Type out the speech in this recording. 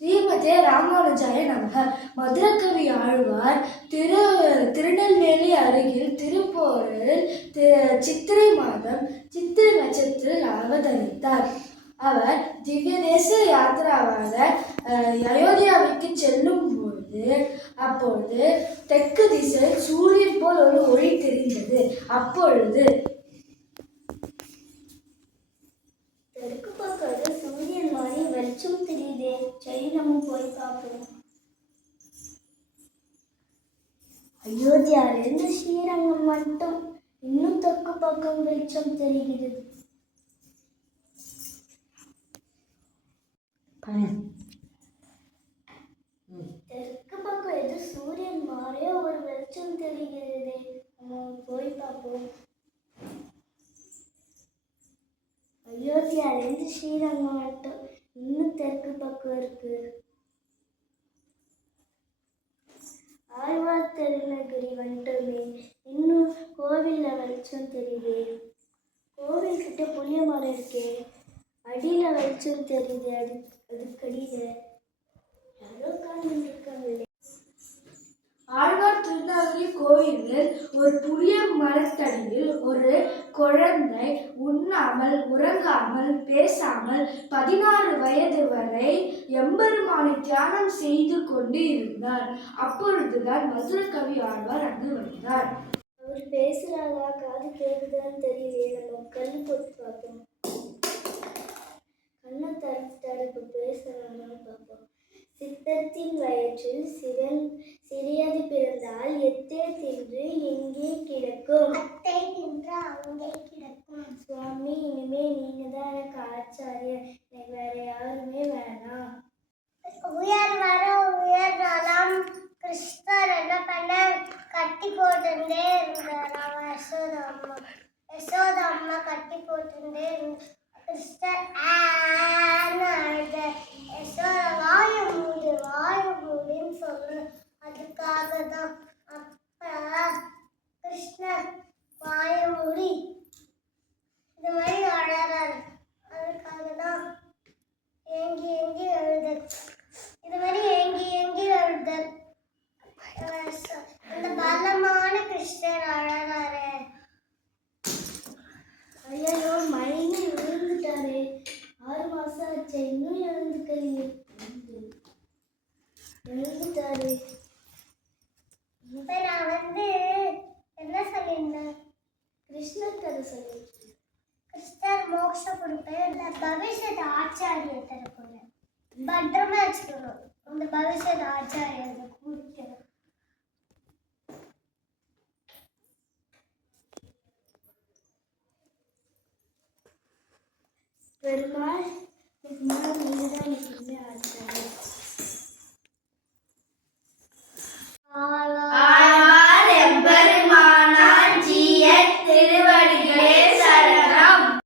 ஸ்ரீமதே ராமானுஜாய நமக. மதுரகவி ஆழ்வார் திருநெல்வேலி அருகில் திருப்போரில் சித்திரை மாதம் சித்திரை நட்சத்திரத்தில் அவதரித்தார். அவர் திவ்ய தேச யாத்திராவாக அயோத்தியாவிற்கு செல்லும் பொழுது அப்பொழுது தெற்கு திசை சூரியன் போல் ஒரு ஒளி தெரிந்தது. அப்பொழுது தெற்கு பக்கம் சூரியன் மாதிரி வெளிச்சம் தெரியுதே, சரி நம்ம போய் பார்ப்போம். அயோத்தியாவிலிருந்து ஸ்ரீரங்கம் மட்டும் இன்னும் தெற்கு பக்கம் வெளிச்சம் தெரிகிறது. தெற்கு பக்கம் எது சூரியன் மாதிரியே ஒரு வெளிச்சம் தெரிகிறதே, நம்ம போய் பார்ப்போம். அயோத்தியாவிலிருந்து ஸ்ரீரங்கம் மட்டும் இன்னும் தெற்கு பக்கம் இருக்கு. ஆழ்வார் திருநகரி வந்துட்டோமே, இன்னும் கோவில்ல வெளிச்சம் தெரியுது. கோவில் கிட்ட புளிய மரம் இருக்கே, அடியில வெளிச்சம் தெரியுது. அதுக்கடியில யாரோ காண்பிருக்காங்களே. ஆழ்வார் திருநகரி கோயிலில் ஒரு புளிய மரத்தடியில் ஒரு குழந்தை உண்ணாமல் உறங்காமல் பேசாமல் 16 வயது வரை எம்பெருமானை தியானம் செய்து கொண்டு இருந்தார். அப்பொழுதுதான் மதுரகவி ஆழ்வார் அங்கு வந்தார். அவர் பேசுறாரா, காது கேக்குதான்னு தெரியலையே, நம்ம கண்ணு போட்டு பார்ப்போம். கண்ணை தடுத்துட்டாரு, இப்ப பேசுறாரான்னு பார்ப்போம். சித்தத்தின் வயிற்றில் சிவன் சிறியது பிறந்தால் எத்தே தின்று எங்கே கிடக்கும், அத்தை தின்று அங்கே கிடக்கும். சுவாமி, இனிமே நீங்க தான் எனக்கு ஆச்சாரியர், எனக்கு வேற யாருமே வேணாம். உயர் வர உயர்ந்தாலும் கிருஷ்ணர் என்ன பண்ண, கட்டி போட்டுட்டே இருந்தார். யசோதா அம்மா கட்டி போட்டுட்டே இருந்தார். கிருஷ்ணர் வாய மூடின்னு சொல்லணும். அதுக்காக தான் அப்ப கிருஷ்ணர் வாய மூடி இது மாதிரி அழறாரு. அதுக்காக தான் ஏங்கி எழுதல், இது மாதிரி ஏங்கி எழுதல். அந்த பலமான கிருஷ்ணர் அழறாரு. ஐயோ, மயங்கி விழுந்துட்டாரு. 6 மாசம் ஆச்சு, இன்னும் எழுந்துட்டாரு. இப்ப நான் என்ன சொல்லியிருந்தேன், கிருஷ்ணர் கதை சொல்லியிருக்கேன். கிருஷ்ணர் மோட்சம் கொடுப்பேன், பவிஷ்யத் ஆச்சாரியத்தை இருக்கணும், பத்திரமா வச்சுக்கணும். அந்த பவிஷ்யத் ஆச்சாரியத்தை கூப்பிட்டு பெருமாள் நீங்க தான் ஆச்சாரியர்.